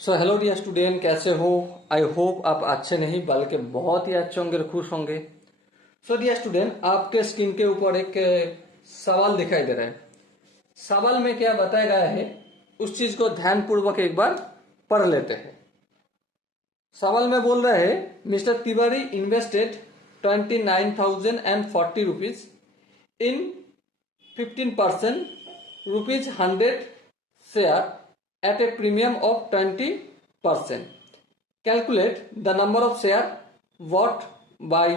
So hello dear student, कैसे हो? I hope आप अच्छे नहीं बल्कि बहुत ही अच्छे होंगे और खुश होंगे। सो डियर स्टूडेंट, आपके स्क्रीन के ऊपर एक सवाल दिखाई दे रहा है। सवाल में क्या बताया गया है उस चीज को ध्यानपूर्वक एक बार पढ़ लेते हैं। सवाल में बोल रहे हैं, mister Tiwari invested 29,040 rupees in 15% rupees 100 share at a premium of 20%. Calculate the number of share bought by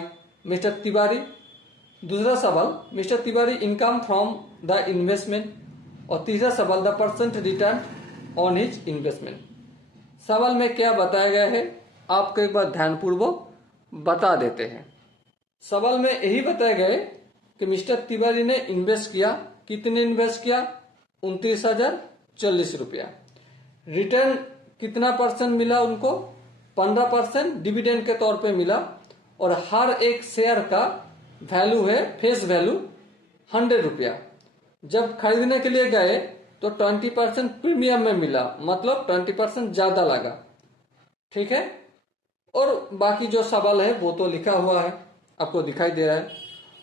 Mr. Tiwari. दूसरा सवाल, mister Tiwari income from the investment. और तीसरा सवाल, the percent return on his investment. सवाल में क्या बताया गया है आपको एक बार ध्यानपूर्वक बता देते हैं। सवाल में यही बताया गया है कि मिस्टर तिवारी ने इन्वेस्ट किया। कितने इन्वेस्ट किया? 29,040 रुपया। रिटर्न कितना परसेंट मिला उनको? 15% डिविडेंड के तौर पे मिला। और हर एक शेयर का वैल्यू है, फेस वैल्यू 100 रुपया। जब खरीदने के लिए गए तो 20% प्रीमियम में मिला, मतलब 20% ज्यादा लगा। ठीक है। और बाकी जो सवाल है वो तो लिखा हुआ है, आपको दिखाई दे रहा है।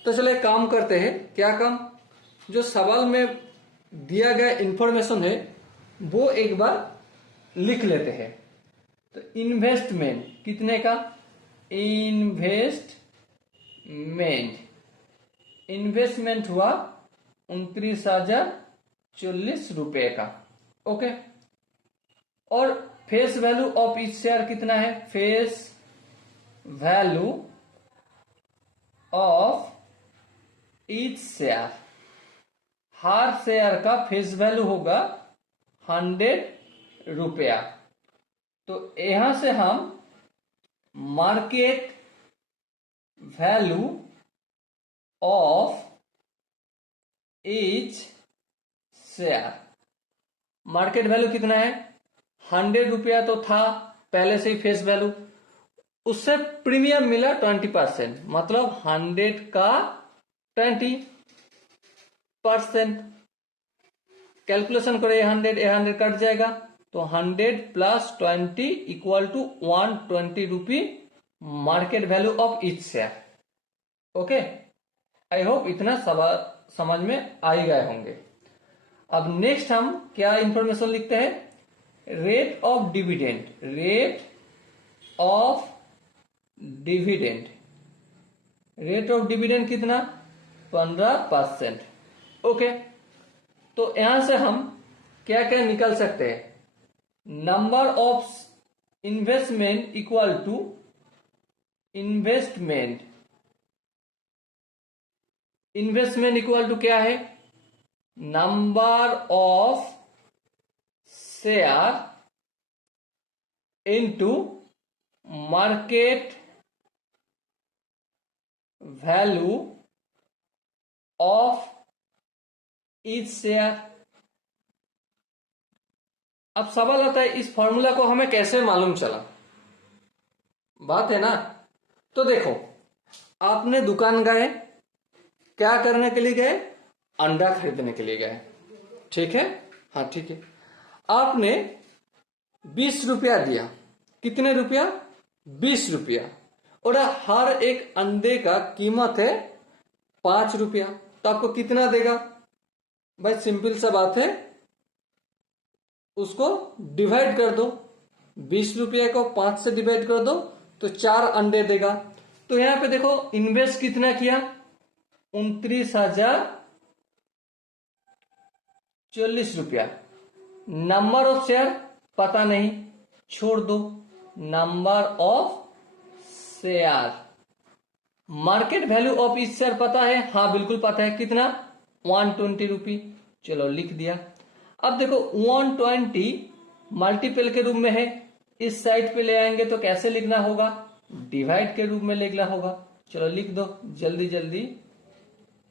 तो चलिए काम करते हैं। क्या काम? जो सवाल में दिया गया इंफॉर्मेशन है वो एक बार लिख लेते हैं। तो इन्वेस्टमेंट कितने का? इन्वेस्टमेंट हुआ 29,040 रुपए का। ओके। और face value of each share कितना है? Face value of each share, her share का फेस वैल्यू होगा 100 रुपया। तो यहां से हम market value of each share, market value कितना है? 100 रुपया तो था पहले से ही फेस वैल्यू, उससे प्रीमियम मिला 20%, मतलब 100 का 20%। कैलकुलेशन करो, 100 कट जाएगा तो 100 plus 20 equal to 120 rupee market value of each share. Okay, I hope इतना सवाल समझ में आ ही गए होंगे। अब नेक्स्ट हम क्या इंफॉर्मेशन लिखते हैं? Rate of dividend. Rate of dividend, rate of dividend कितना? 15%। ओके। तो यहां से हम क्या क्या निकल सकते हैं? Number of investment equal to investment equal to क्या है? Number of share into market value of each share. अब सवाल आता है इस फॉर्मूला को हमें कैसे मालूम चला? बात है ना। तो देखो, आपने दुकान गए, क्या करने के लिए गए? अंडा खरीदने के लिए गए। ठीक है, हाँ ठीक है। आपने 20 रुपया दिया। कितने रुपया? 20 रुपया। और हर एक अंडे का कीमत है 5 रुपया। तो आपको कितना देगा? भाई सिंपल सा बात है, उसको डिवाइड कर दो। 20 रुपया को 5 से डिवाइड कर दो तो 4 अंडे देगा। तो यहां पे देखो, इन्वेस्ट कितना किया? 29,040 रुपया। नंबर ऑफ शेयर पता नहीं, छोड़ दो। Number of share. Market value of इस शेयर पता है? हाँ बिल्कुल पता है। कितना? 120 रुपी। चलो लिख दिया। अब देखो 120 मल्टीपल के रूप में है, इस साइड पे ले आएंगे तो कैसे लिखना होगा? डिवाइड के रूप में लिखना होगा। चलो लिख दो, जल्दी जल्दी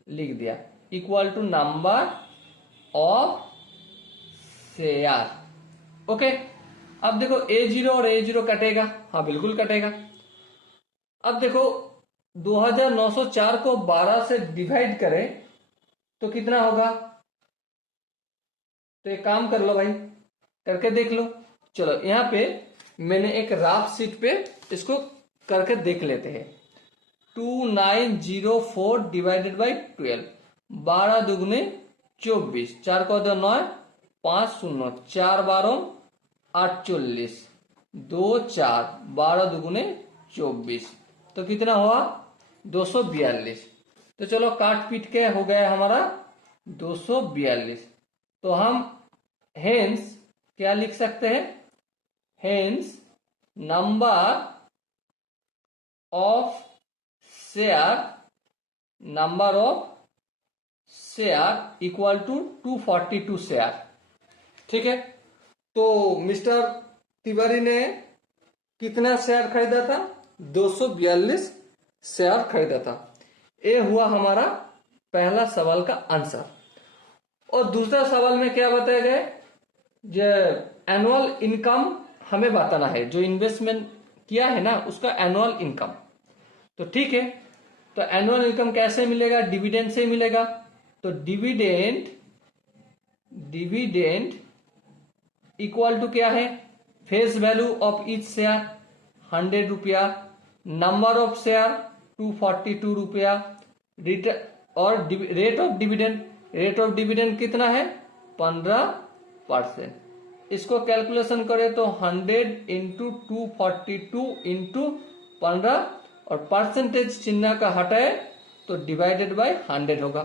लिख दिया। Equal to number of share. Okay. अब देखो A0 और A0 कटेगा। हाँ बिल्कुल कटेगा। अब देखो 2,904 को 12 से डिवाइड करें तो कितना होगा? तो एक काम कर लो भाई, करके देख लो। चलो यहाँ पे मैंने एक राफ शीट पे इसको करके देख लेते हैं। 2904 डिवाइडेड बाई 12, 12 दुगुने 24, 4 को 9, 5 शून्य, 4 12 48, 2 4, 12 दुगुने 24, तो कितना हुआ 242। तो चलो काट पीट के हो गया हमारा 242। तो हम हेंस क्या लिख सकते हैं, hence number of share equal to 242 share. ठीक है, तो मिस्टर तिवारी ने कितना शेयर खरीदा था, 242 शेयर खरीदा था। ये हुआ हमारा पहला सवाल का आंसर। और दूसरा सवाल में क्या बताया गया, जो एनुअल इनकम हमें बताना है, जो इन्वेस्टमेंट किया है ना उसका एनुअल इनकम। तो ठीक है, तो एनुअल इनकम कैसे मिलेगा, डिविडेंड से मिलेगा। तो डिविडेंड इक्वल टू क्या है, face value of each share 100 रुपया, नंबर ऑफ शेयर 242 रुपया, और रेट ऑफ डिविडेंड कितना है 15%। इसको कैलकुलेशन करें तो 100 इंटू 242 इंटू 15, और परसेंटेज चिन्ह का हटाए तो डिवाइडेड बाय 100 होगा।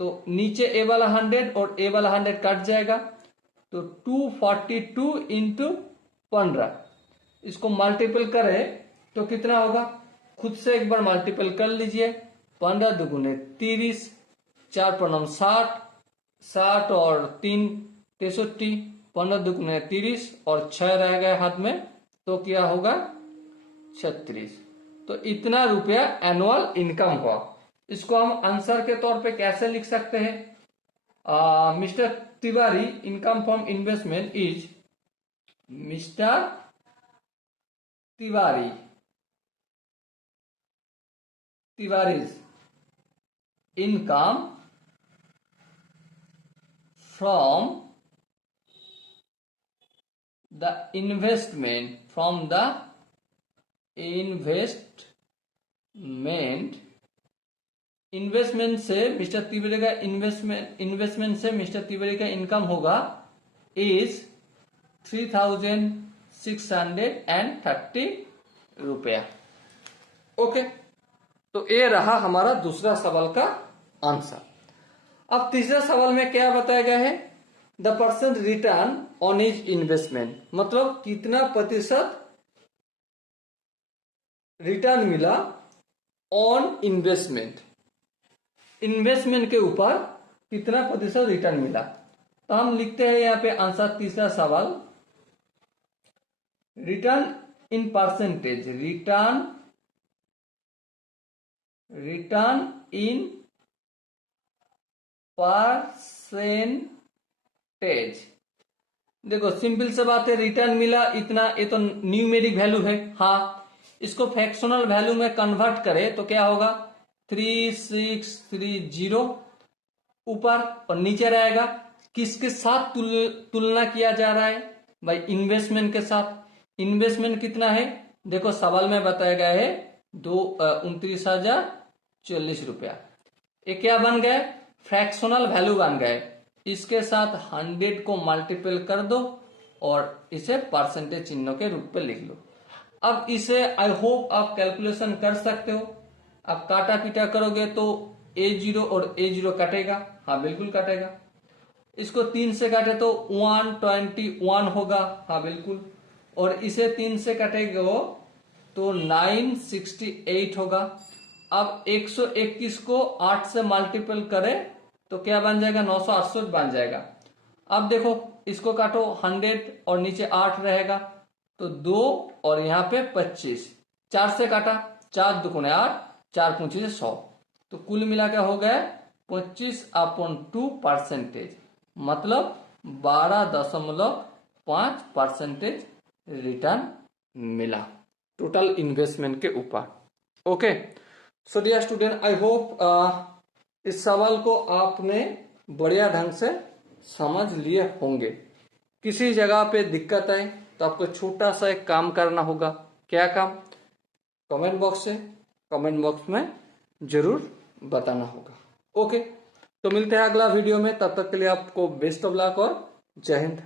तो नीचे ए वाला 100 और ए वाला 100 कट जाएगा, तो 242 इंटू 15, इसको मल्टीपल करें तो कितना होगा, खुद से एक बार मल्टीपल कर लीजिए। 15 दुगुने 30, 4 पंम 60, 60 और 3 63, 15 दुगुने 30 और 6 रह गए हाथ में, तो क्या होगा 36। तो इतना रुपया एनुअल इनकम हुआ। इसको हम आंसर के तौर पे कैसे लिख सकते हैं, mister Tiwari income from investment is, mister Tiwari's income from the investment से मिस्टर तिवारी का इन्वेस्टमेंट से मिस्टर तिवारी का इनकम होगा इज 3630 रुपया। ओके, तो ये रहा हमारा दूसरा सवाल का आंसर। अब तीसरा सवाल में क्या बताया गया है, the percent return on his investment, मतलब कितना प्रतिशत रिटर्न मिला ऑन इन्वेस्टमेंट के ऊपर कितना प्रतिशत रिटर्न मिला। तो हम लिखते हैं यहाँ पे आंसर तीसरा सवाल, return in percentage, return in percentage. देखो सिंपल से बात है, रिटर्न मिला इतना, ये तो न्यूमेरिक वैल्यू है। हाँ, इसको फ्रैक्शनल वैल्यू में कन्वर्ट करें तो क्या होगा 3630 ऊपर और नीचे रहेगा। किसके साथ तुलना किया जा रहा है भाई, इन्वेस्टमेंट के साथ। इन्वेस्टमेंट कितना है, देखो सवाल में बताया गया है 29,040 रुपया। ये क्या बन गए, फ्रैक्शनल वैल्यू बन गए। इसके साथ 100 को मल्टीपल कर दो और इसे परसेंटेज चिन्ह के रूप में लिख लो। अब इसे आई होप आप कैलकुलेशन कर सकते हो। अब काटा पीटा करोगे तो A0 और A0 कटेगा, हाँ बिल्कुल कटेगा। इसको 3 से काटे तो 121 होगा, हाँ बिल्कुल। और इसे 3 से कटेगा तो 968 होगा। अब 121 को 8 से मल्टीपल करें तो क्या बन जाएगा 968 बन जाएगा। अब देखो इसको काटो 100 और नीचे 8 रहेगा तो 2 और यहाँ पे 25, 4 से काटा 4 दुगुने 8, 4 25 100, तो कुल मिला के हो गया 25/2%, मतलब 12.5% रिटर्न मिला टोटल इन्वेस्टमेंट के ऊपर। Okay, so dear student, I hope इस सवाल को आपने बढ़िया ढंग से समझ लिए होंगे। किसी जगह पे दिक्कत है तो आपको छोटा सा एक काम करना होगा। क्या काम? कमेंट बॉक्स में जरूर बताना होगा। ओके, तो मिलते हैं अगला वीडियो में, तब तक के लिए आपको बेस्ट ऑफ लक और जय हिंद।